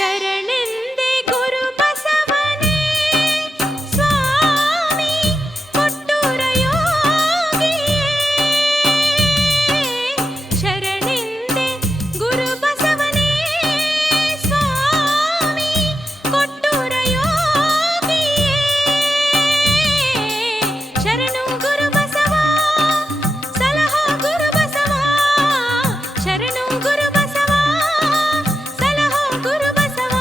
ಶರಣೆಂದೆ ಗುರು ಬಸವನೇ ಸ್ವಾಮಿ ಕೊಟ್ಟೂರ ಯೋಗಿಯೇ. ಶರಣೆಂದೆ ಗುರು ಬಸವನೇ ಸ್ವಾಮಿ ಕೊಟ್ಟೂರ ಯೋಗಿಯೇ. ಶರಣು ಗುರು ಬಸವ ಸಲಹೋ ಗುರು ಬಸವ. ಶರಣು ಗುರು ಬಸವ ಸಲಹೋ ಗುರು ಬಸವ.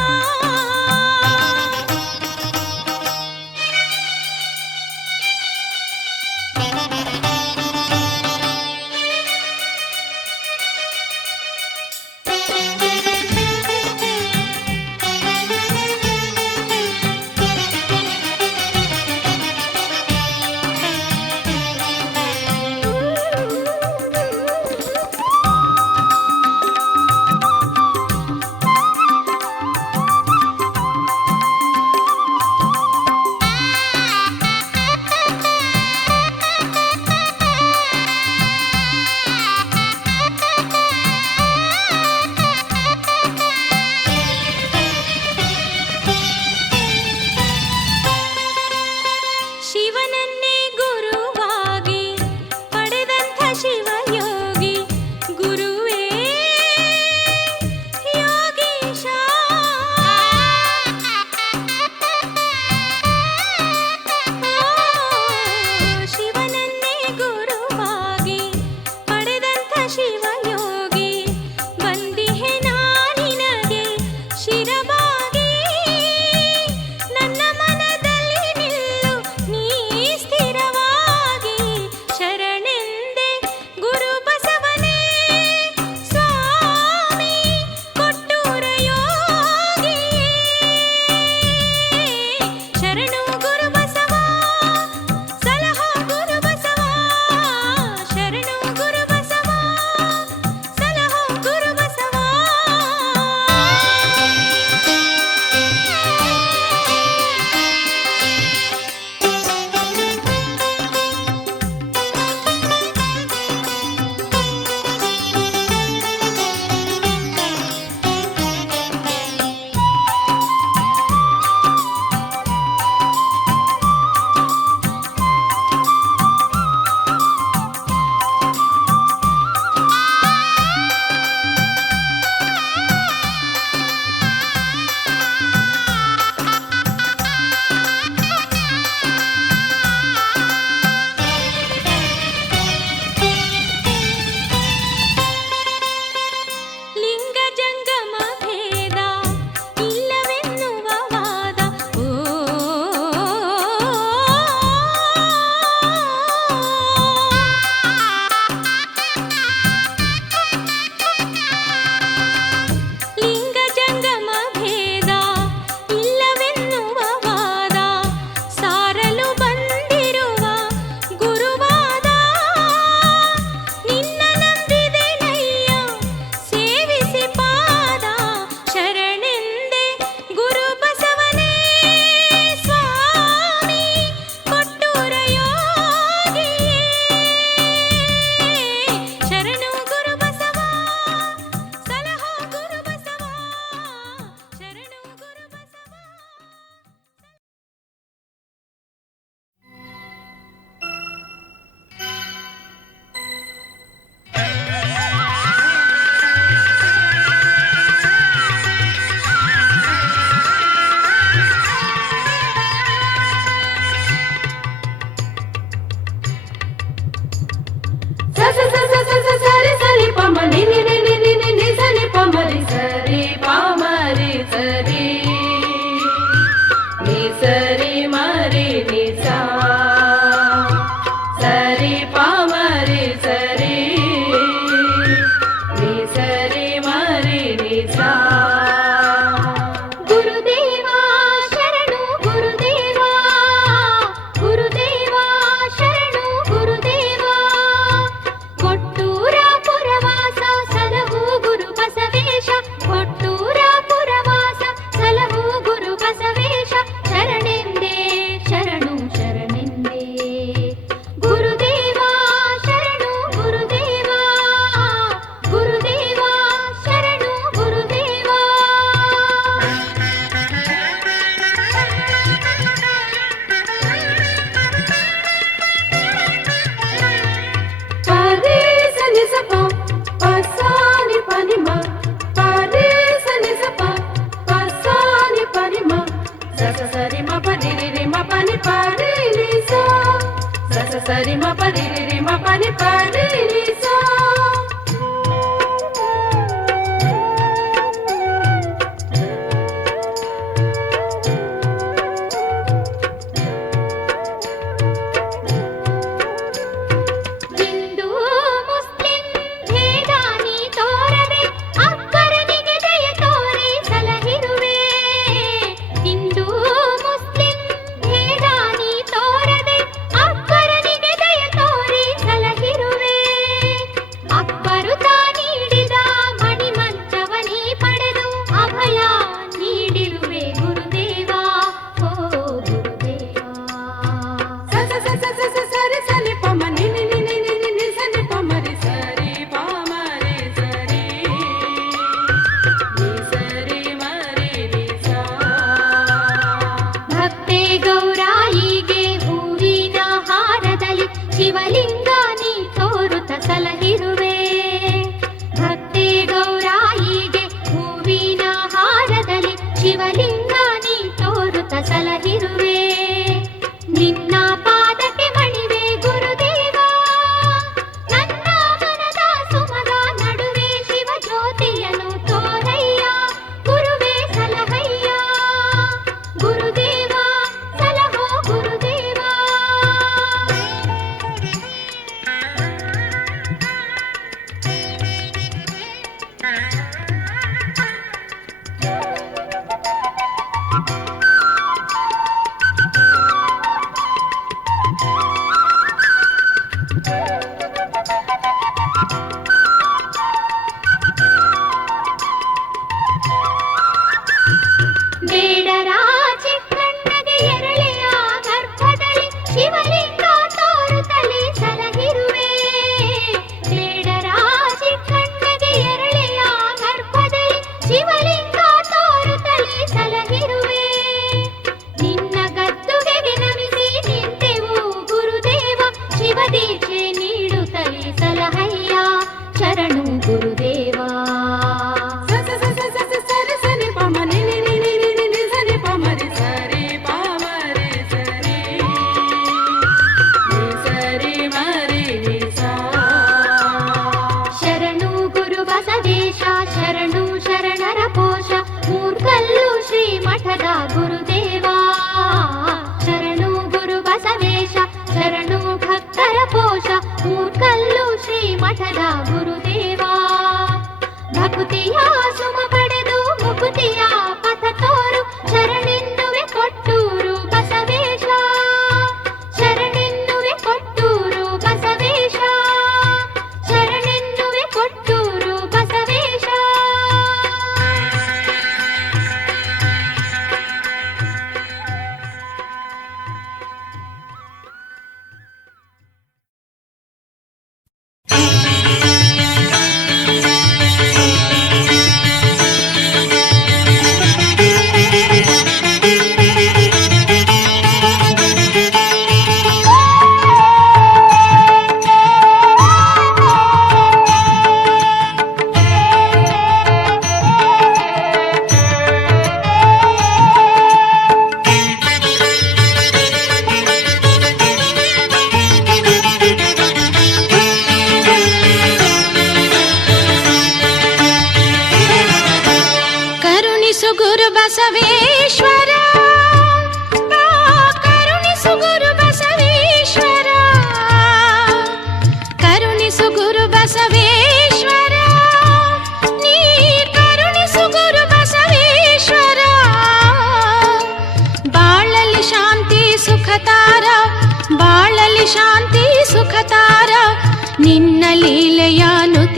ಸರಿ ಮ ಪರಿ ರಿ ಮ ಪನಿ ಪರಿ ರಿ ಸಾ.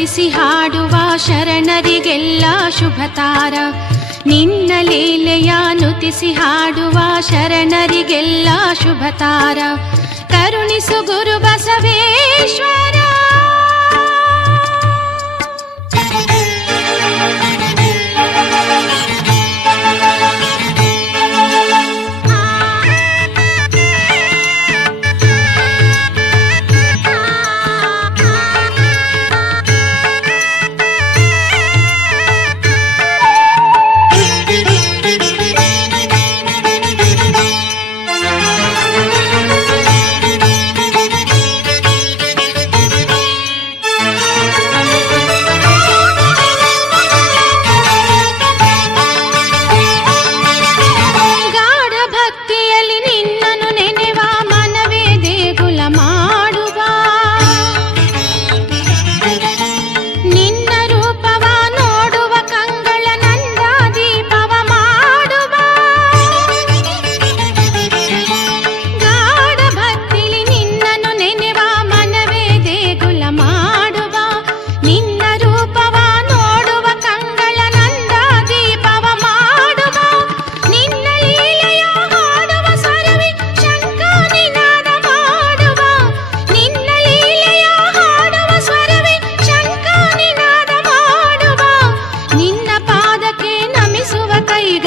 ಸ್ತುತಿಸಿ ಹಾಡುವ ಶರಣರಿಗೆಲ್ಲ ಶುಭತಾರ. ನಿನ್ನ ಲೀಲೆಯ ನುತಿಸಿ ಹಾಡುವ ಶರಣರಿಗೆಲ್ಲ ಶುಭತಾರ. ಕರುಣಿಸು ಗುರು ಬಸವೇಶ್ವರ.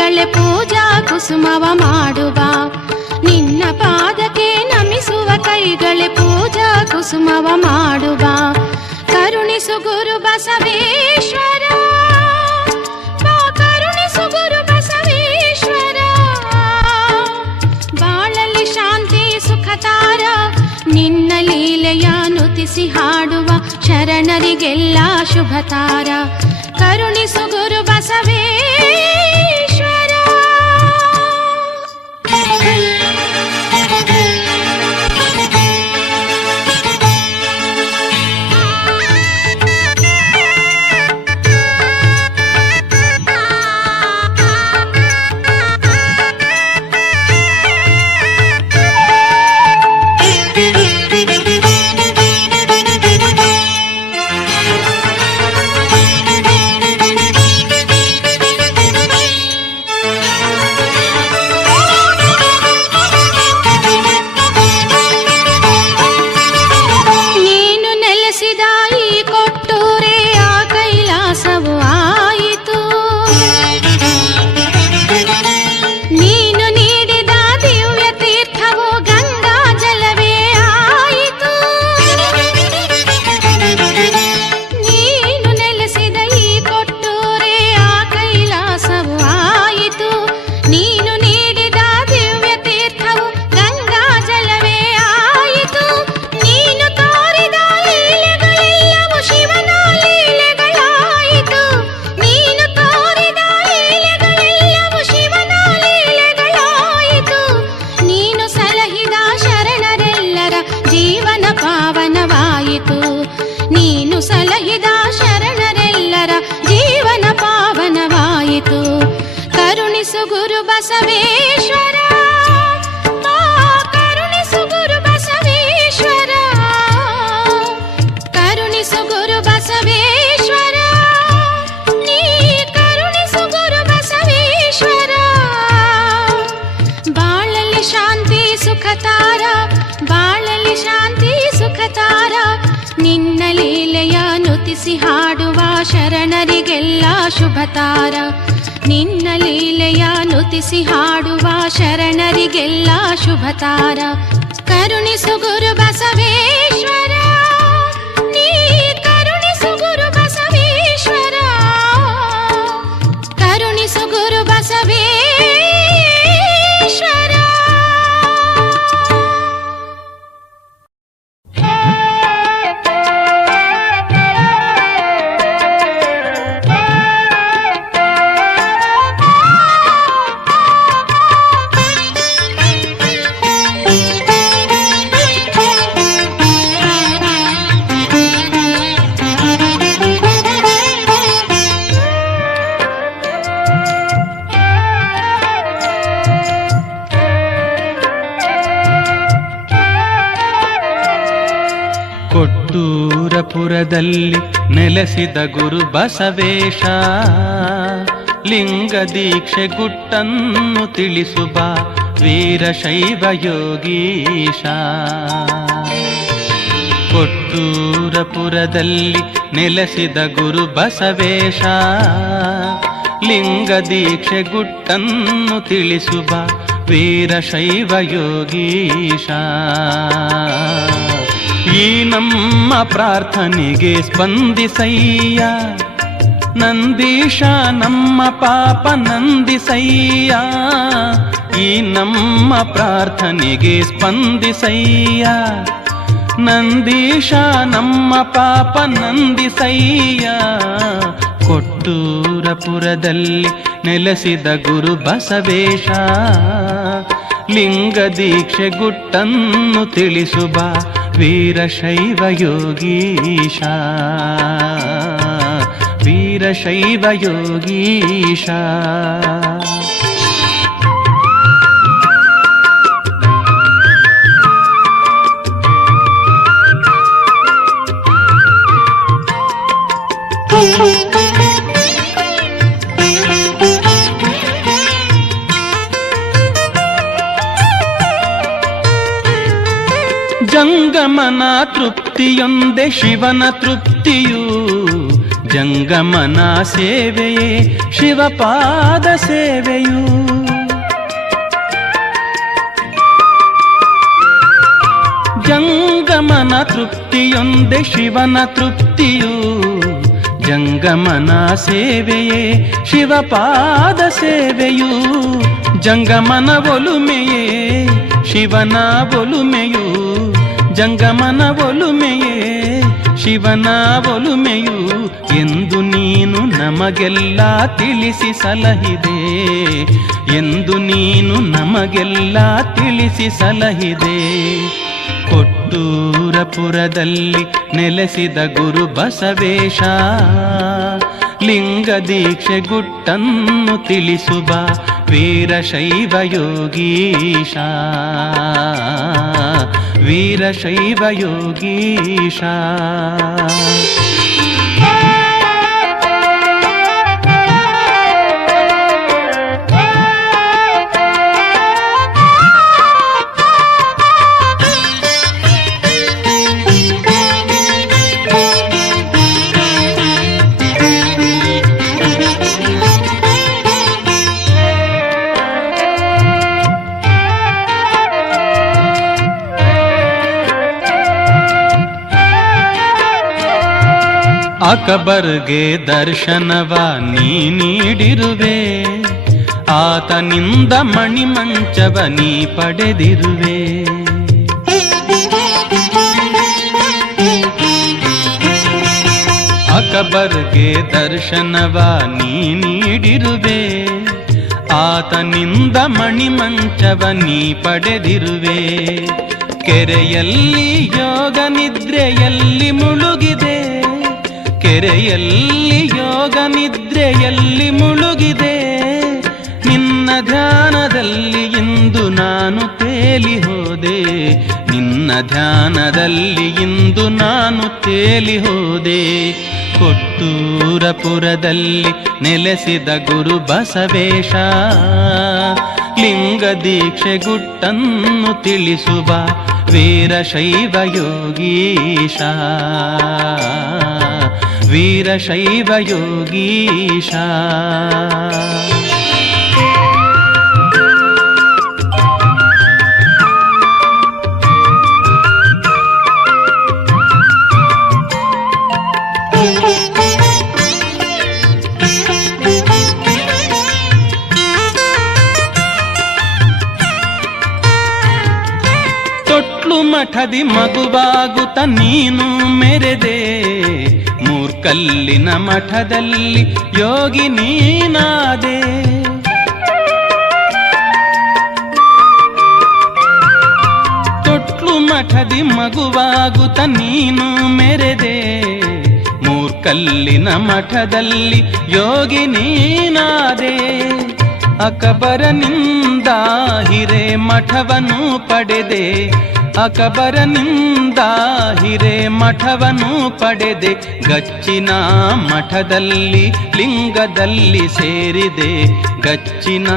ಕೈಗಳೇ ಪೂಜಾ ಕುಸುಮವ ಮಾಡುವ, ನಿನ್ನ ಪಾದಕ್ಕೆ ನಮಿಸುವ ಕೈಗಳೇ ಪೂಜಾ ಕುಸುಮವ ಮಾಡುವ. ಕರುಣಿಸು ಗುರು ಬಸವೇಶ್ವರ, ಕರುಣಿಸು ಗುರು ಬಸವೇಶ್ವರ. ಬಾಳಲ್ಲಿ ಶಾಂತಿ ಸುಖ ತಾರ, ನಿನ್ನ ಲೀಲೆಯ ನುತಿಸಿ ಹಾಡುವ ಶರಣರಿಗೆಲ್ಲ ಶುಭ ತಾರ. ಕರುಣಿಸು ಗುರು ಬಸವೇಶ್ವರ. ನೀನು ಸಲಹಿದ ಶರಣರೆಲ್ಲರ ಜೀವನ ಪಾವನವಾಯಿತು. ಕರುಣಿಸು ಗುರು ಬಸವೇಶ್ವರ, ಕರುಣಿಸು ಗುರು ಬಸವೇಶ್ವರ, ಕರುಣಿಸು ಗುರು ಬಸವೇಶ್ವರ, ನೀ ಕರುಣಿಸು ಗುರು ಬಸವೇಶ್ವರ. ಬಾಳಲ್ಲಿ ಶಾಂತಿ ಸುಖ ತಾರ, ಬಾಳಲ್ಲಿ ಶಾಂತಿ ಸುಖ ತಾರ. ನಿನ್ನ ಲೀಲೆಯ ನುತಿಸಿ ಹಾಡುವ ಶರಣರಿಗೆಲ್ಲ ಶುಭ ತಾರ. ನಿನ್ನ ಲೀಲೆಯ ನುತಿಸಿ ಹಾಡುವ ಶರಣರಿಗೆಲ್ಲ ಶುಭ ತಾರ. ಕರುಣಿಸು ಗುರು ಬಸವೇಶ್ವರ, ನೀ ಕರುಣಿಸು ಗುರು ಬಸವೇಶ್ವರ, ಕರುಣಿಸು ಗುರು ಬಸವೇಶ್ವರ. ಕೊಟ್ಟೂರಪುರದಲ್ಲಿ ನೆಲೆಸಿದ ಗುರು ಬಸವೇಶ, ಲಿಂಗ ದೀಕ್ಷೆ ಗುಟ್ಟನ್ನು ತಿಳಿಸುವ ವೀರಶೈವ ಯೋಗೀಶ. ಕೊಟ್ಟೂರಪುರದಲ್ಲಿ ನೆಲೆಸಿದ ಗುರು ಬಸವೇಶ, ಲಿಂಗ ದೀಕ್ಷೆ ಗುಟ್ಟನ್ನು ತಿಳಿಸುವ ವೀರಶೈವ ಯೋಗೀಶ. ಈ ನಮ್ಮ ಪ್ರಾರ್ಥನೆಗೆ ಸ್ಪಂದಿಸಯ್ಯ, ನಂದೀಶ ನಮ್ಮ ಪಾಪ ನಂದಿಸಯ್ಯ. ಈ ನಮ್ಮ ಪ್ರಾರ್ಥನೆಗೆ ಸ್ಪಂದಿಸಯ್ಯ, ನಂದೀಶ ನಮ್ಮ ಪಾಪ ನಂದಿಸಯ್ಯ. ಕೊಟ್ಟೂರಪುರದಲ್ಲಿ ನೆಲೆಸಿದ ಗುರು ಬಸವೇಶ, ಲಿಂಗ ದೀಕ್ಷೆ ಗುಟ್ಟನ್ನು ತಿಳಿಸುವ ವೀರಶೈವ ಯೋಗೀಶ, ವೀರಶೈವ ಯೋಗೀಶ. ಜಂಗಮನ ತೃಪ್ತಿಯೊಂದೇ ಶಿವನ ತೃಪ್ತಿಯು, ಜಂಗಮನ ಸೇವೆಯೇ ಶಿವಪಾದ ಸೇವೆಯು. ಜಂಗಮನ ತೃಪ್ತಿಯೊಂದೇ ಶಿವನ ತೃಪ್ತಿಯು. ಜಂಗಮನ ಸೇವೆಯೇ ಶಿವಪಾದ ಸೇವೆಯು. ಜಂಗಮನ ಒಲುಮೆಯೇ ಶಿವನ ಒಲುಮೆಯು. ಜಂಗಮನ ಒಲುಮೆಯೇ ಶಿವನ ಒಲುಮೆಯು ಎಂದು ನೀನು ನಮಗೆಲ್ಲ ತಿಳಿಸಿ ಸಲಹಿದೆ. ಎಂದು ನೀನು ನಮಗೆಲ್ಲ ತಿಳಿಸಿ ಸಲಹಿದೆ. ಕೊಟ್ಟೂರಪುರದಲ್ಲಿ ನೆಲೆಸಿದ ಗುರು ಬಸವೇಶ, ಲಿಂಗ ದೀಕ್ಷೆ ಗುಟ್ಟನ್ನು ತಿಳಿಸುವ ವೀರಶೈವ ಯೋಗೀಶ. ವೀರಶೈವ ಯೋಗೀಶ. ಅಕಬರ್ಗೆ ದರ್ಶನವ ನೀ ನೀಡಿರುವೆ. ಆತನಿಂದ ಮಣಿಮಂಚವ ನೀ ಪಡೆದಿರುವೆ. ಅಕಬರ್ಗೆ ದರ್ಶನವ ನೀ ನೀಡಿರುವೆ. ಆತನಿಂದ ಮಣಿಮಂಚವ ನೀ ಪಡೆದಿರುವೆ. ಕೆರೆಯಲ್ಲಿ ಯೋಗ ನಿದ್ರೆಯಲ್ಲಿ ಮುಳುಗಿದೆ. ಕೆರೆಯಲ್ಲಿ ಯೋಗ ನಿದ್ರೆಯಲ್ಲಿ ಮುಳುಗಿದೆ. ನಿನ್ನ ಧ್ಯಾನದಲ್ಲಿ ಇಂದು ನಾನು ತೇಲಿ ಹೋದೆ. ನಿನ್ನ ಧ್ಯಾನದಲ್ಲಿ ಇಂದು ನಾನು ತೇಲಿ ಹೋದೆ. ಕೊಟ್ಟೂರಪುರದಲ್ಲಿ ನೆಲೆಸಿದ ಗುರು ಬಸವೇಶ, ಲಿಂಗ ದೀಕ್ಷೆ ಗುಟ್ಟನ್ನು ತಿಳಿಸುವ ವೀರಶೈವ ಯೋಗೀಶ. ವೀರಶೈವ ಯೋಗೀಶ. ತೊಟ್ಲು ಮಠದಿ ಮಗುವಾಗುತ್ತ ನೀನು ಮೆರೆದೆ. ಮೂರ್ಕಲ್ಲಿನ ಮಠದಲ್ಲಿ ಯೋಗಿ ನೀನಾದೆ. ತೊಟ್ಲು ಮಠದಿ ಮಗುವಾಗುತ್ತ ನೀನು ಮೆರೆದೆ. ಮೂರ್ಕಲ್ಲಿನ ಮಠದಲ್ಲಿ ಯೋಗಿ ನೀನಾದೆ. ಅಕಬರನಿಂದ ಹಿರೇ ಮಠವನ್ನು ಪಡೆದೆ. ಅಕಬರನಿಂದ ಹಿರೇ ಮಠವನ್ನು ಪಡೆದೆ. ಗಚ್ಚಿನ ಮಠದಲ್ಲಿ ಲಿಂಗದಲ್ಲಿ ಸೇರಿದೆ. ಗಚ್ಚಿನ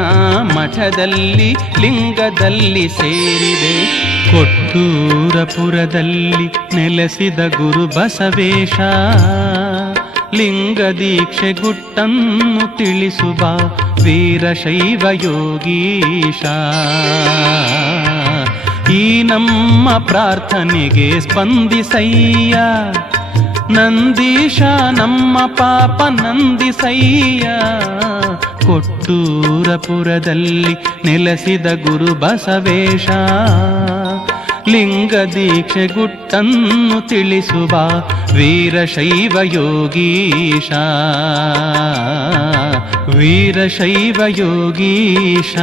ಮಠದಲ್ಲಿ ಲಿಂಗದಲ್ಲಿ ಸೇರಿದೆ. ಕೊಟ್ಟೂರಪುರದಲ್ಲಿ ನೆಲೆಸಿದ ಗುರು ಬಸವೇಶ, ಲಿಂಗ ದೀಕ್ಷೆ ಗುಟ್ಟನ್ನು ತಿಳಿಸುವ ವೀರಶೈವ ಯೋಗೀಶ. ಈ ನಮ್ಮ ಪ್ರಾರ್ಥನೆಗೆ ಸ್ಪಂದಿಸಯ್ಯ ನಂದೀಶ, ನಮ್ಮ ಪಾಪ ನಂದಿಸಯ್ಯ. ಕೊಟ್ಟೂರಪುರದಲ್ಲಿ ನೆಲೆಸಿದ ಗುರು ಬಸವೇಶ, ಲಿಂಗ ದೀಕ್ಷೆ ಗುಟ್ಟನ್ನು ತಿಳಿಸುವ ವೀರಶೈವ ಯೋಗೀಶ. ವೀರಶೈವ ಯೋಗೀಶ.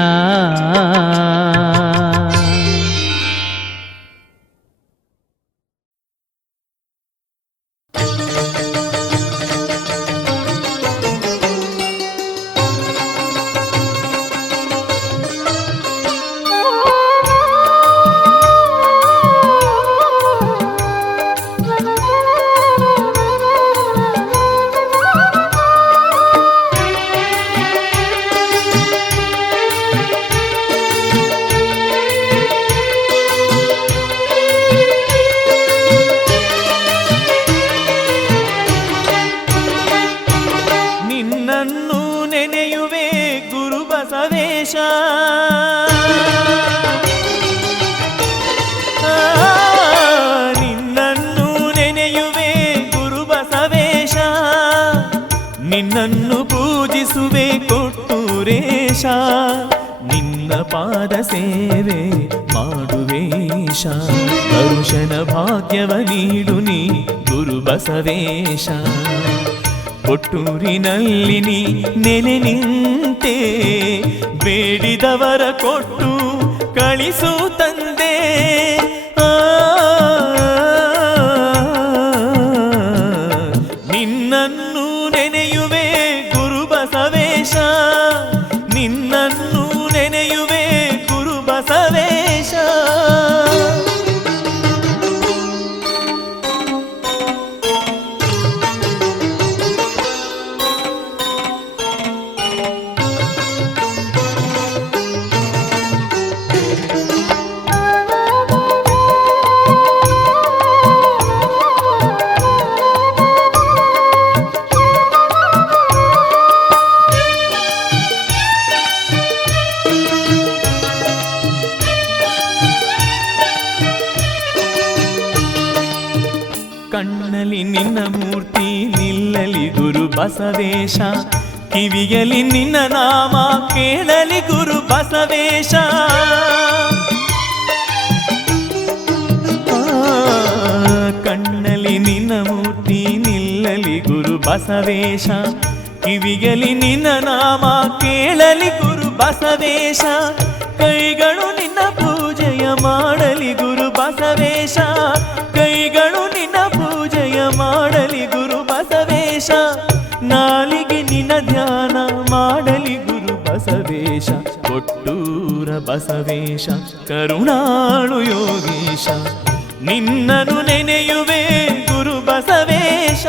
ಬಸವೇಶ ನಿನ್ನನ್ನು ನೆನೆಯುವೆ ಗುರು ಬಸವೇಶ ನಿನ್ನನ್ನು ಪೂಜಿಸುವೆ ಕೊಟ್ಟೂರೇಶ ನಿನ್ನ ಪಾದ ಸೇವೆ ಮಾಡುವೇಶ ದರ್ಶನ ಭಾಗ್ಯವ ನೀಡು ನೀ ಗುರು ಬಸವೇಶ ಕೊಟ್ಟೂರಿನಲ್ಲಿ ನೀ ನೆಲೆ ನಿಂತೆ ಬೇಡಿದವರ ಕೊಟ್ಟು ಕಳಿಸು ತಂದೆ ನಿನ್ನನ್ನು ನೆನೆಯುವೆ ಗುರು ಬಸವೇಶ ನಿನ್ನನ್ನು ನೆನೆಯುವೆ ಗುರು ಬಸವೇಶ ಕಣ್ಣಲ್ಲಿ ನಿನ್ನ ಮೂರ್ತಿ ನಿಲ್ಲಲಿ ಗುರು ಬಸವೇಶ ಕಿವಿಯಲ್ಲಿ ನಿನ್ನ ನಾಮ ಕೇಳಲಿ ಗುರು ಬಸವೇಶ ಕಣ್ಣಲ್ಲಿ ನಿನ್ನ ಮೂರ್ತಿ ನಿಲ್ಲಲಿ ಗುರು ಬಸವೇಶ ಕಿವಿಯಲ್ಲಿ ನಿನ್ನ ನಾಮ ಕೇಳಲಿ ಗುರು ಬಸವೇಶ ಕೈಗಳು ನಿನ್ನ ಪೂಜೆಯ ಮಾಡಲಿ ಗುರು ಬಸವೇಶ ಕೈಗಳು ನಿನ್ನ ಪೂಜೆಯ ಮಾಡಲಿ ಗುರು ಬಸವೇಶ ನಾಲಿಗೆ ನಿನ್ನ ಧ್ಯಾನ ಮಾಡಲಿ ಗುರು ಬಸವೇಶ ಕೊಟ್ಟೂರ ಬಸವೇಶ ಕರುಣಾಳು ಯೋಗೀಶ ನಿನ್ನನು ನೆನೆಯುವೆ ಗುರು ಬಸವೇಶ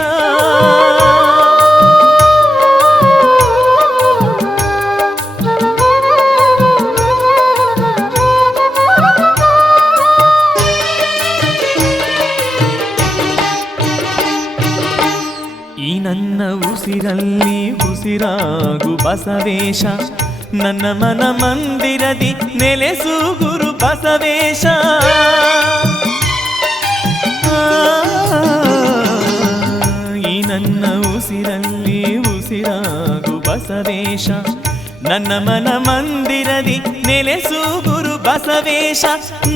ಈ ನನ್ನ ಉಸಿರಲ್ಲಿ ಉಸಿರಾಗು ಬಸವೇಶ ನನ್ನ ಮನ ಮಂದಿರದಿ ನೆಲೆಸು ಗುರು ಬಸವೇಶ ಈ ನನ್ನ ಉಸಿರಲ್ಲಿ ಉಸಿರಾಗು ಬಸವೇಶ ನನ್ನ ಮನ ಮಂದಿರದಿ ನೆಲೆಸು ಗುರು ಬಸವೇಶ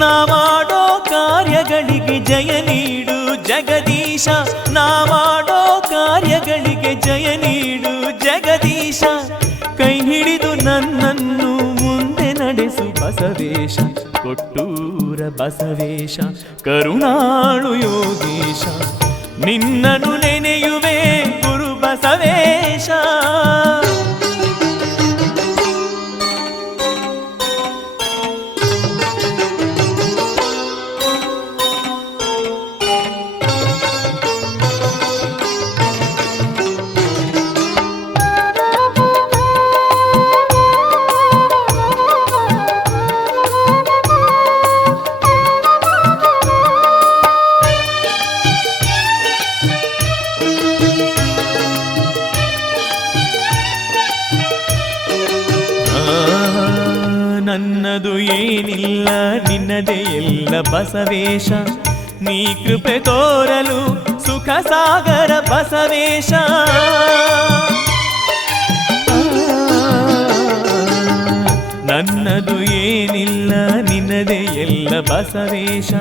ನಾ ಮಾಡೋ ಕಾರ್ಯಗಳಿಗೆ ಜಯ ನೀಡು ಜಗದೀಶ ನಾ ಮಾಡೋ ಕಾರ್ಯಗಳಿಗೆ ಜಯ ನೀಡು ಜಗದೀಶ ಕೈ ಹಿಡಿದು ನನ್ನನ್ನು ಮುಂದೆ ನಡೆಸು ಬಸವೇಶ ಕೊಟ್ಟೂರ ಬಸವೇಶ ಕರುಣಾಳು ಯೋಗೀಶ ನಿನ್ನನು ನೆನೆಯುವೆ ಗುರು ಬಸವೇಶ ನನ್ನದು ಏನಿಲ್ಲ ನಿನ್ನದೇ ಎಲ್ಲ ಬಸವೇಶ ನೀ ಕೃಪೆ ತೋರಲು ಸುಖ ಸಾಗರ ಬಸವೇಶ ನನ್ನದು ಏನಿಲ್ಲ ನಿನ್ನದೇ ಎಲ್ಲ ಬಸವೇಶ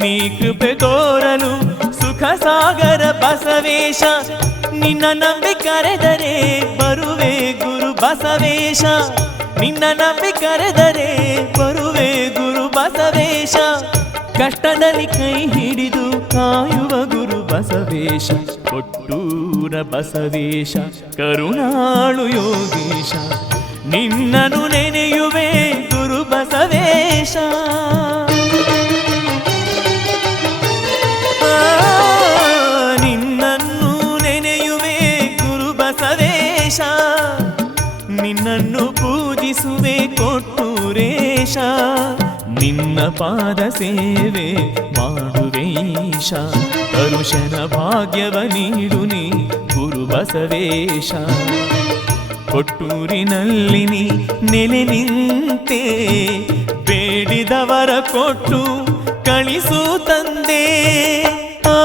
ನೀ ಕೃಪೆ ತೋರಲು ಸುಖ ಸಾಗರ ಬಸವೇಶ ನಿನ್ನ ನಂಬಿ ಕರೆದರೆ ಬರುವೆ ಗುರು ಬಸವೇಶ ನಿನ್ನ ನಂಬಿ ಕರೆದರೆ ಬರುವೆ ಗುರು ಬಸವೇಶ ಕಷ್ಟದಲ್ಲಿ ಕೈ ಹಿಡಿದು ಕಾಯುವ ಗುರು ಬಸವೇಶ ಕೊಟ್ಟೂರ ಬಸವೇಶ ಕರುಣಾಳು ಯೋಗೀಶ ನಿನ್ನನು ನೆನೆಯುವೆ ಗುರು ಬಸವೇಶ ನಿನ್ನನ್ನು ನೆನೆಯುವೆ ಗುರು ಬಸವೇಶ ನಿನ್ನನ್ನು ಪೂಜಿಸುವೆ ಕೊಟ್ಟೂರೇಶ ನಿನ್ನ ಪಾದ ಸೇವೆ ಮಾಡುವೇಶ ದರ್ಶನ ಭಾಗ್ಯವ ನೀಡು ನೀ ಗುರು ಬಸವೇಶ ಕೊಟ್ಟೂರಿನಲ್ಲಿ ನೀ ನೆಲೆ ನಿಂತೆ, ಬೇಡಿದವರ ಕೊಟ್ಟು ಕಳಿಸು ತಂದೆ. ಆ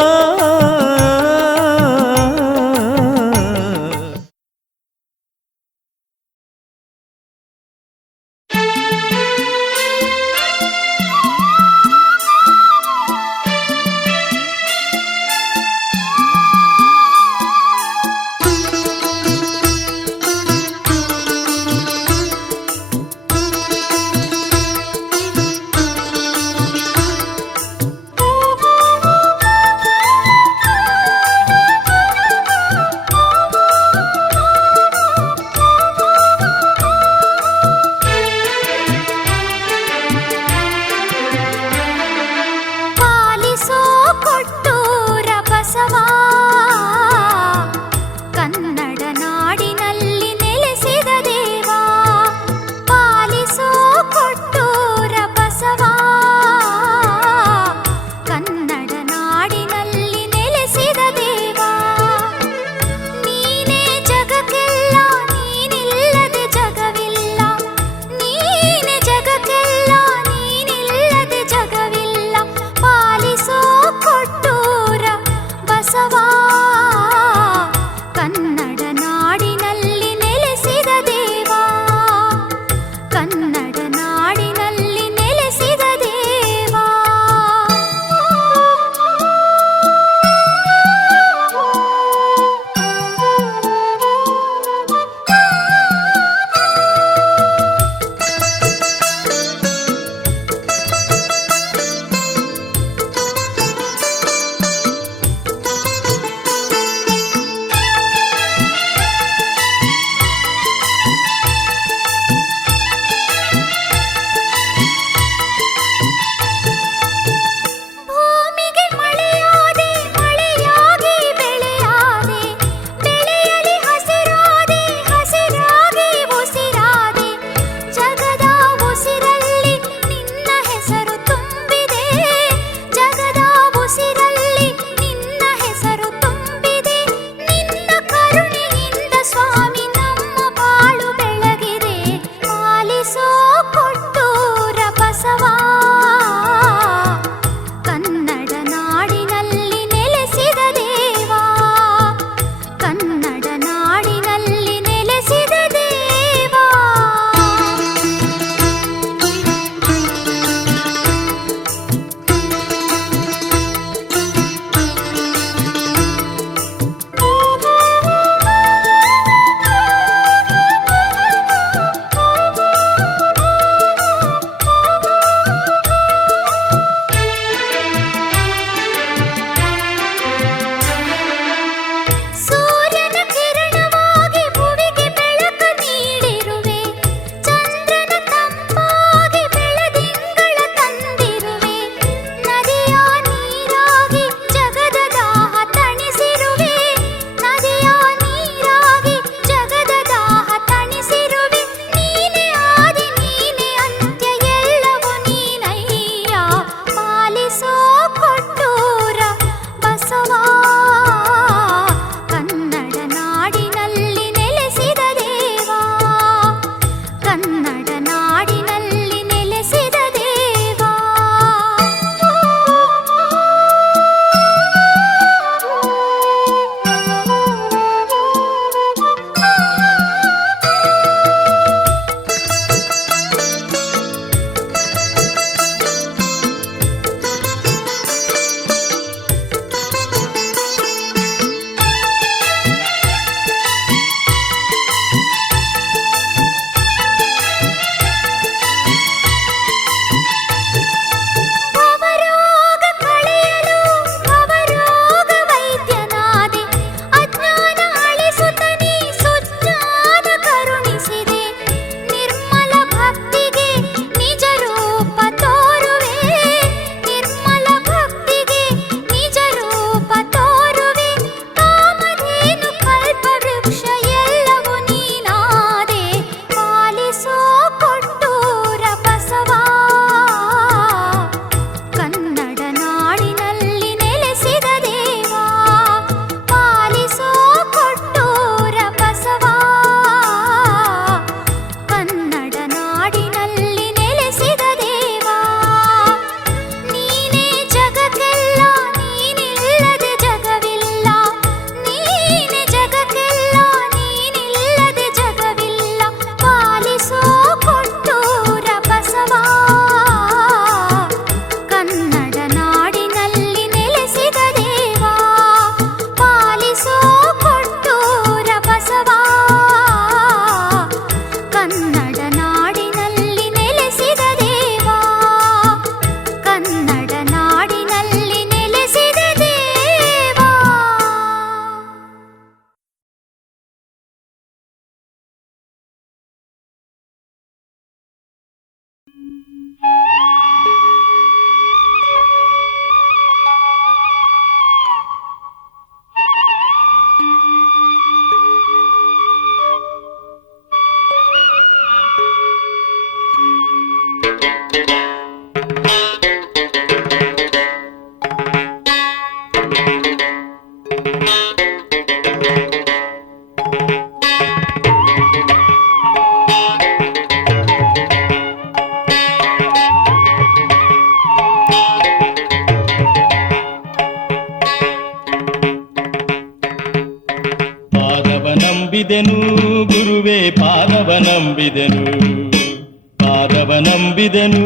ಪಾದವ ನಂಬಿದೆನು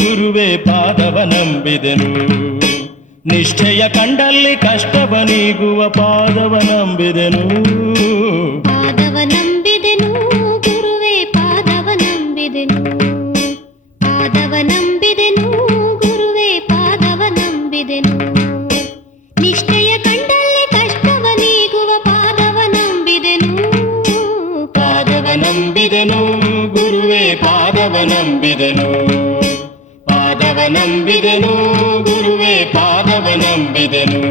ಗುರುವೇ ಪಾದವ ನಂಬಿದೆನು ನಿಷ್ಠೆಯ ಕಂಡಲ್ಲಿ ಕಷ್ಟವ ನೀಗುವ ಪಾದವ ನಂಬಿದೆನು ಪಾದವ ನಂಬಿದೆನು ಗುರುವೇ ಪಾದವ ನಂಬಿದೆನು ಪಾದವ ನಂಬಿದೆನು ಗುರುವೇ ಪಾದವ ನಂಬಿದೆನು ನಿಷ್ಠೆಯ ಕಂಡಲ್ಲಿ ಕಷ್ಟವ ನೀಗುವ ಪಾದವ ನಂಬಿದೆನು ಪಾದವ ನಂಬಿದೆನು ಗುರುವೇ ಪಾದವ ನಂಬಿದೆನು ಪಾದವ ನಂಬಿದೆನು ಗುರುವೇ ಪಾದವ ನಂಬಿದೆನು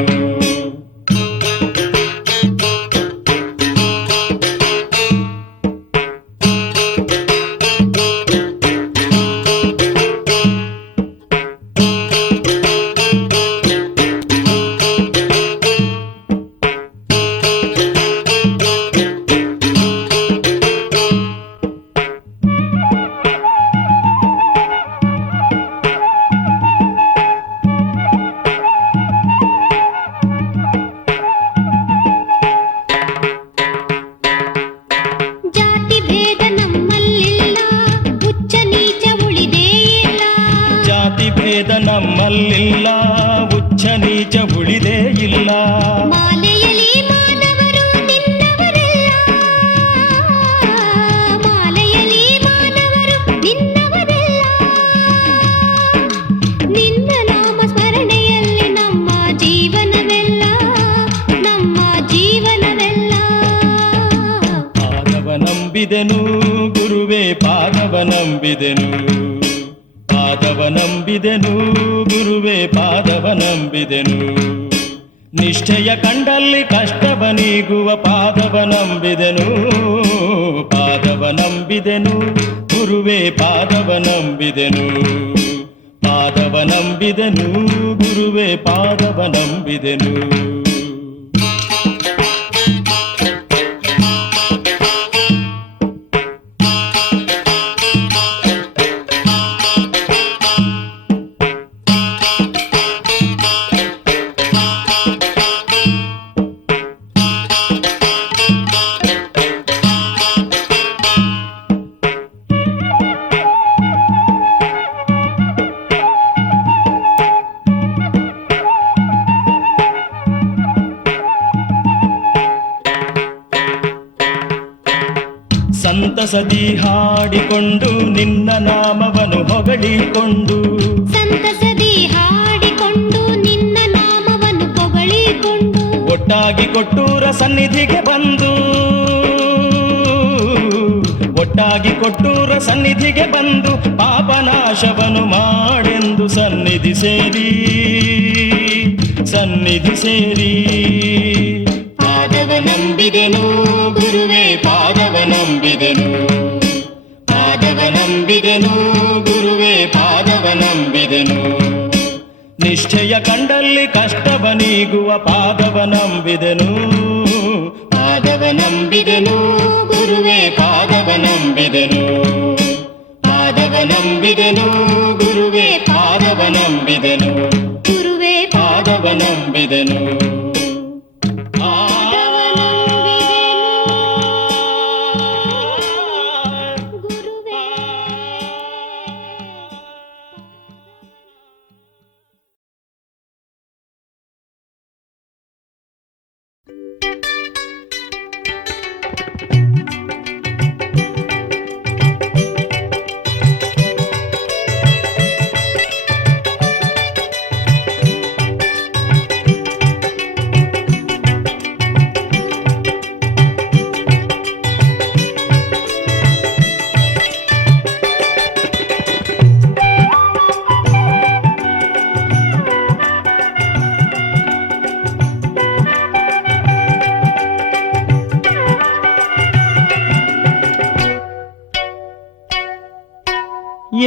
ಜಾತಿ ಭೇದ ನಮ್ಮಲ್ಲಿಲ್ಲ ಉಚ್ಚ ನೀಚ ಉಳಿದೇ ಇಲ್ಲ ಜಾತಿ ಭೇದ ನಮ್ಮಲ್ಲಿಲ್ಲ ಉಚ್ಚ ನೀಚ ಉಳಿದೇ ಇಲ್ಲ ಮಾಲೆಯಲಿ ಮಾನವರು ನಿನ್ನವರೆಲ್ಲ ಮಾಲೆಯಲಿ ಮಾನವರು ನಿನ್ನವರೆಲ್ಲ ನಿನ್ನ ನಾಮ ಸ್ಮರಣೆಯಲ್ಲಿ ನಮ್ಮ ಜೀವನವೆಲ್ಲ ನಮ್ಮ ಜೀವನವೆಲ್ಲ ಪಾದವ ನಂಬಿದೆನು ಗುರುವೇ ಪಾದವ ನಂಬಿದೆನು ಪಾದವ ನಂಬಿದೆನು ಗುರುವೇ ಪಾದವ ನಂಬಿದೆನು ನಿಷ್ಠೆಯ ಕಂಡಲ್ಲಿ ಕಷ್ಟವ ನೀಗುವ ಪಾದವ ನಂಬಿದೆನು ಪಾದವ ನಂಬಿದೆನು ಗುರುವೇ ಪಾದವ ನಂಬಿದೆನು ಪಾದವ ನಂಬಿದೆನು ಗುರುವೇ ಪಾದವ ನಂಬಿದೆನು ಸಂತಸದಿ ಹಾಡಿಕೊಂಡು ನಿನ್ನ ನಾಮವನ್ನು ಹೊಗಳಿಕೊಂಡು ಸಂತಸದಿ ಹಾಡಿಕೊಂಡು ನಿನ್ನ ನಾಮವನ್ನು ಹೊಗಳಿಕೊಂಡು ಒಟ್ಟಾಗಿ ಕೊಟ್ಟೂರ ಸನ್ನಿಧಿಗೆ ಬಂದು ಒಟ್ಟಾಗಿ ಕೊಟ್ಟೂರ ಸನ್ನಿಧಿಗೆ ಬಂದು ಪಾಪನಾಶವನ್ನು ಮಾಡೆಂದು ಸನ್ನಿಧಿ ಸೇರಿ ಪಾದವ ನಂಬಿದೆನು ಗುರುವೇ ಪಾದವ ನಂಬಿದೆನು ಪಾದವ ನಂಬಿದೆನು ಗುರುವೇ ಪಾದವ ನಂಬಿದೆನು ನಿಷ್ಠೆಯ ಕಂಡಲ್ಲಿ ಕಷ್ಟವ ನೀಗುವ ಪಾದವ ನಂಬಿದೆನು ಪಾದವ ನಂಬಿದೆನು ಗುರುವೇ ಪಾದವ ನಂಬಿದೆನು ಪಾದವ ನಂಬಿದೆನು ಗುರುವೇ ಪಾದವ ನಂಬಿದೆನು ಗುರುವೇ ಪಾದವ ನಂಬಿದೆನು ಗುರುವೇ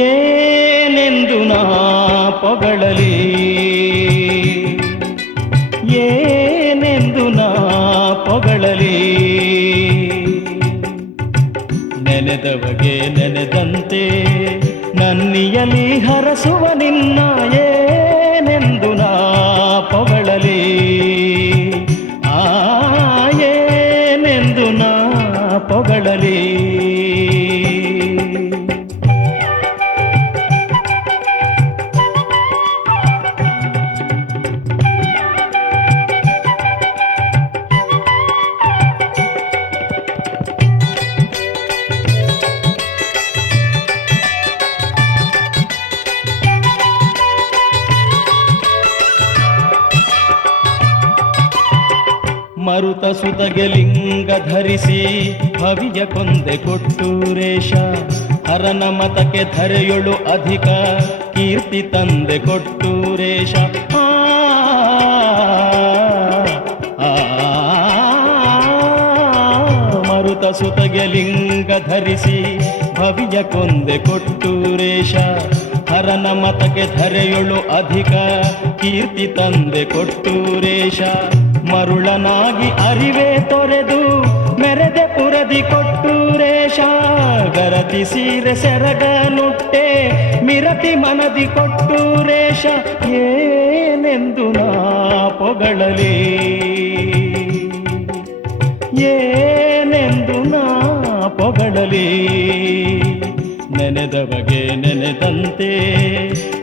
ಏನೆಂದು ನಾ ಪೊಗಳಲಿ ಏನೆಂದು ನಾ ಪೊಗಳಲಿ ನೆನೆದವಗೆ ನೆನೆದಂತೆ ನನ್ನಿಯಲಿ ಹರಸುವ ನಿನ್ನ ಏನೆಂದು ನಾ ಪೊಗಳಲಿ ಏನೆಂದು ನಾ ಪೊಗಳಲಿ ಮರುತ ಸುತಗೆ ಲಿಂಗ ಧರಿಸಿ ಭವಿಯ ಕೊಂದೆ ಕೊಟ್ಟೂರೇಶ ಹರನ ಮತಕ್ಕೆ ಧರೆಯೊಳು ಅಧಿಕ ಕೀರ್ತಿ ತಂದೆ ಕೊಟ್ಟೂರೇಶ ಮರುತ ಸುತಗೆ ಲಿಂಗ ಧರಿಸಿ ಭವಿಯ ಕೊಂದೆ ಕೊಟ್ಟೂರೇಶ ಹರನ ಮತಕ್ಕೆ ಧರೆಯೊಳು ಅಧಿಕ ಕೀರ್ತಿ ತಂದೆ ಕೊಟ್ಟೂರೇಶ ಮರುಳನಾಗಿ ಅರಿವೆ ತೊರೆದು ಮೆರೆದೆ ಪುರದಿ ಕೊಟ್ಟೂರೇಶ ಗರತಿ ಸೀರೆ ಸೆರಗ ನುಟ್ಟೆ ಮಿರತಿ ಮನದಿ ಕೊಟ್ಟೂರೇಶ ಏನೆಂದು ನಾ ಪೊಗಳಲಿ ಏನೆಂದು ನಾ ಪೊಗಳಲಿ ನೆನೆದವಗೆ ನೆನೆದಂತೆ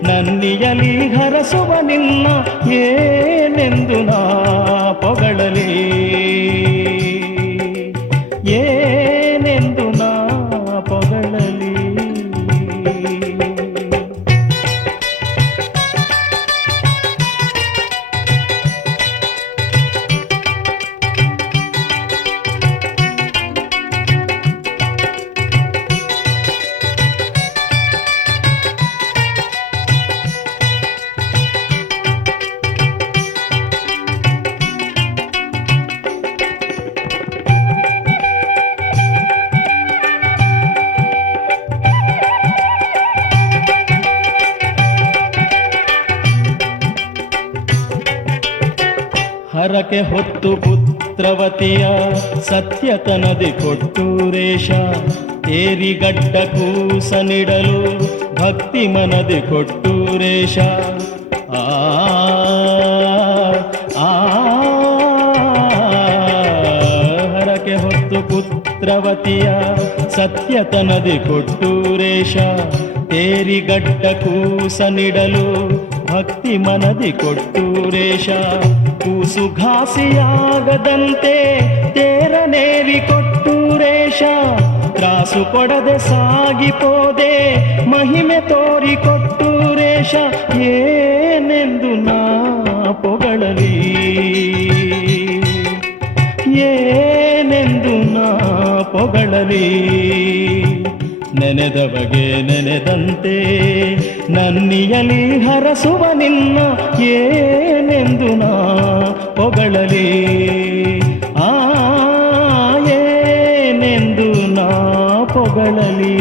ನನ್ನಿಯಲಿ ಹರಸುವ ನಿನ್ನ ಏನೆಂದು ನಾ ಪೊಗಳಲಿ ಏನೆಂದು ನಾ ಪೊಗಳಲಿ ಹರಕೆ ಹೊತ್ತು ಪುತ್ರವತಿಯ ಸತ್ಯತನದಿ ಕೊಟ್ಟೂರೇಶ ಏರಿಗಡ್ಡ ಕೂಸ ನಿಡಲು ಭಕ್ತಿ ಮನದಿ ಕೊಟ್ಟೂರೇಶ ಹರಕೆ ಹೊತ್ತು ಪುತ್ರವತಿಯ ಸತ್ಯತನದಿ ಕೊಟ್ಟೂರೇಶ ಏರಿಗಡ್ಡ ಕೂಸ ನಿಡಲು ಭಕ್ತಿ ಮನದಿ ಕೊಟ್ಟೂರೇಶ ಕೂಸು ಘಾಸಿಯಾಗದಂತೆ ತೇರನೇರಿ ಕೊಟ್ಟೂರೇಶ ತ್ರಾಸು ಕೊಡದೆ ಸಾಗಿಪೋದೆ ಮಹಿಮೆ ತೋರಿ ಕೊಟ್ಟೂರೇಶ ಏನೆಂದು ನಾ ಪೊಗಳಲಿ ಏನೆಂದು ನಾ ಪೊಗಳಲಿ ನೆನೆದವಗೆ ನೆನೆದಂತೆ ನನ್ನಿಯಲಿ ಹರಸುವ ನಿನ್ನ ಏನೆಂದು ನಾ ಪೊಗಳಲಿ ಏನೆಂದು ನಾ ಪೊಗಳಲಿ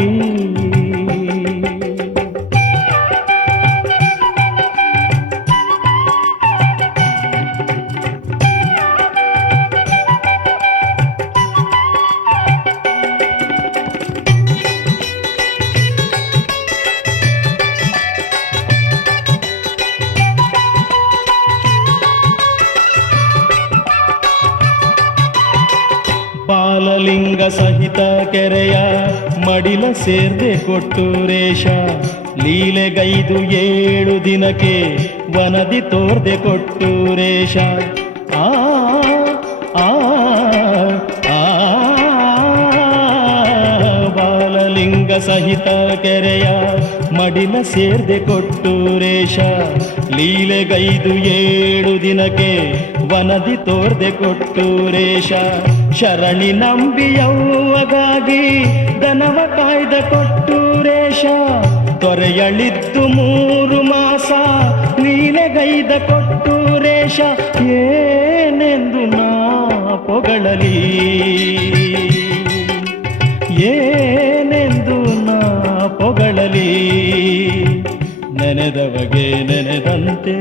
ಬಾಲಲಿಂಗ ಸಹಿತ ಕೆರೆಯ ಮಡಿಲ ಸೇರ್ದೆ ಕೊಟ್ಟೂರೇಶ ಲೀಲೆಗೈದು 7 ದಿನಕ್ಕೆ ವನದಿ ತೋರ್ದೆ ಕೊಟ್ಟೂರೇಶ ಬಾಲಲಿಂಗ ಸಹಿತ ಕೆರೆಯ ಮಡಿಲ ಸೇರ್ದೆ ಕೊಟ್ಟೂರೇಶ ಲೀಲೆಗೈದು 7 ದಿನಕ್ಕೆ ವನದಿ ತೋರ್ದೆ ಕೊಟ್ಟೂರೇಶ ಶರಣಿ ನಂಬಿಯವ್ವಗಾಗಿ ದನವ ಕಾಯ್ದ ಕೊಟ್ಟೂರೇಶ ತೊರೆಯಳಿದ್ದು 3 ಮಾಸ ಲೀಲೆಗೈದ ಕೊಟ್ಟೂರೇಶ ಏನೆಂದು ನಾ ಪೊಗಳಲಿ ಏನೆಂದು ನಾ ಪೊಗಳಲಿ ನೆನೆದವಗೆ ನೆನೆದಂತೆ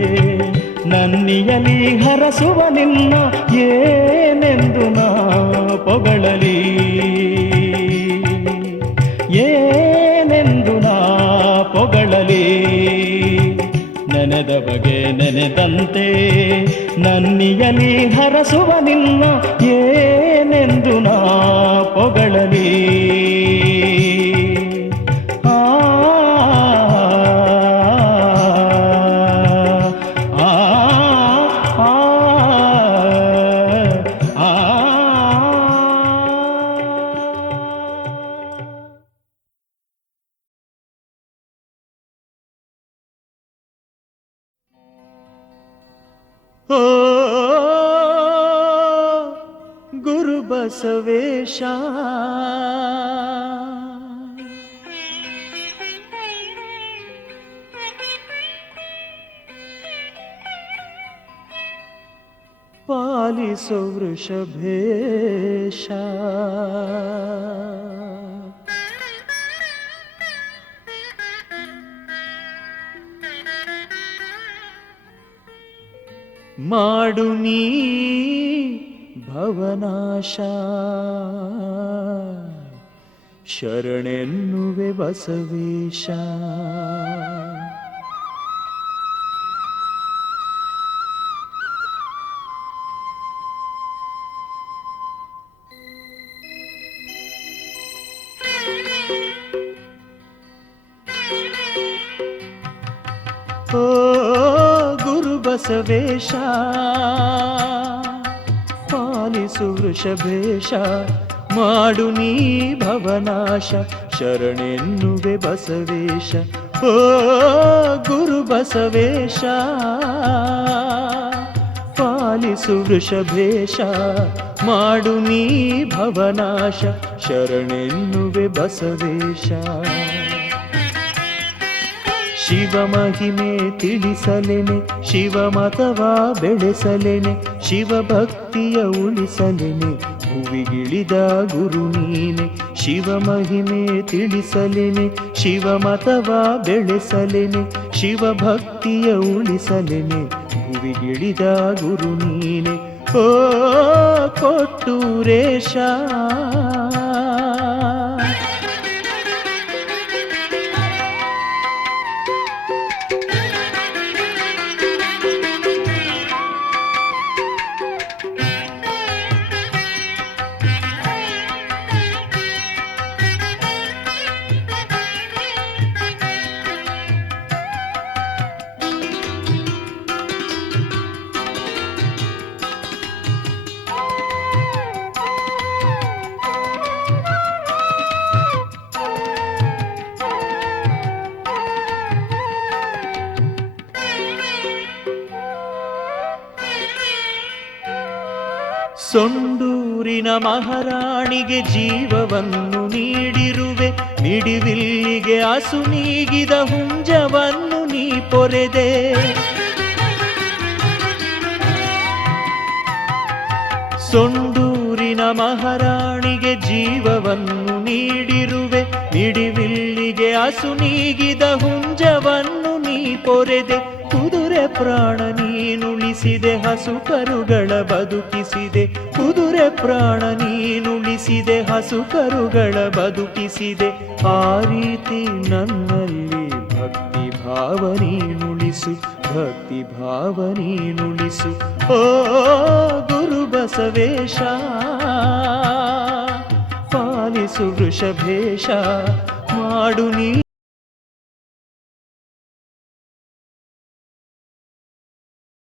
ನನ್ನಿಯಲಿ ಹರಸುವ ನಿನ್ನ ಏನೆಂದು ನಾ ಪೊಗಳಲಿ ಏನೆಂದು ನಾ ಪೊಗಳಲಿ ನೆನೆದವಗೆ ನೆನೆದಂತೆ ನನ್ನಿಯಲಿ ಹರಸುವ ನಿನ್ನ ಏನೆಂದು ನಾ ಪೊಗಳಲಿ ಬಸವೇಶ. ಪಾಲಿಸೋ ವೃಷಭೇಶ. ಮಾಡು ನೀ ಭವನಾಶ, ಶರಣೆನ್ನುವೆ ಬಸವೇಶ. ಓ ಗುರು ಬಸವೇಶ, ಪಾಲಿಸು ವೃಷಭೇಶ. ಮಾಡು ನೀ ಭವನಾಶ, ಶರಣೆನ್ನುವೆ ಬಸವೇಶ. ಓ ಗುರು ಬಸವೇಶ, ಪಾಲಿಸು ವೃಷಭೇಶ. ಮಾಡು ನೀ ಭವನಾಶ, ಶರಣೆನ್ನುವೆ ಬಸವೇಶ. ಶಿವ ಮಹಿಮೆ ತಿಳಿಸಲೆನೆ, ಶಿವ ಮತವ ಬೆಳೆಸಲೆನೆ, ಶಿವ ಭಕ್ತಿಯ ಉಳಿಸಲೆನೆ, ಭುವಿಗಿಳಿದ ಗುರು ನೀನೆ. ಶಿವ ಮಹಿಮೆ ತಿಳಿಸಲೆನೆ, ಶಿವ ಮತವ ಬೆಳೆಸಲೆನೆ, ಶಿವ ಭಕ್ತಿಯ ಉಳಿಸಲೆನೆ, ಭುವಿಗಿಳಿದ ಗುರು ನೀನೆ. ಓ ಕೊಟ್ಟೂರೇಶ, ಸೊಂಡೂರಿನ ಮಹಾರಾಣಿಗೆ ಜೀವವನ್ನು ನೀಡಿರುವೆ, ಮಿಡಿವಿಲ್ಲಿಗೆ ಅಸು ನೀಗಿದ ಹುಂಜವನ್ನು ನೀ ಪೊರೆದೆ. ಸೊಂಡೂರಿನ ಮಹಾರಾಣಿಗೆ ಜೀವವನ್ನು ನೀಡಿರುವೆ, ಮಿಡಿವಿಲ್ಲಿಗೆ ಅಸು ನೀಗಿದ ಹುಂಜವನ್ನು ನೀ ಪೊರೆದೆ. ಕುದುರೆ ಪ್ರಾಣ ನೀನುಳಿಸಿದೆ, ಹಸು ಕರುಗಳ ಬದುಕಿಸಿದೆ. ಕುದುರೆ ಪ್ರಾಣ ನೀನುಳಿಸಿದೆ, ಹಸು ಕರುಗಳ ಬದುಕಿಸಿದೆ. ಆ ರೀತಿ ನನ್ನಲ್ಲಿ ಭಕ್ತಿ ಭಾವ ನೀನುಳಿಸು, ಭಕ್ತಿ ಭಾವ ನೀನುಳಿಸು. ಓ ಗುರು ಬಸವೇಶ, ಪಾಲಿಸು ವೃಷಭೇಶ. ಮಾಡು ನೀ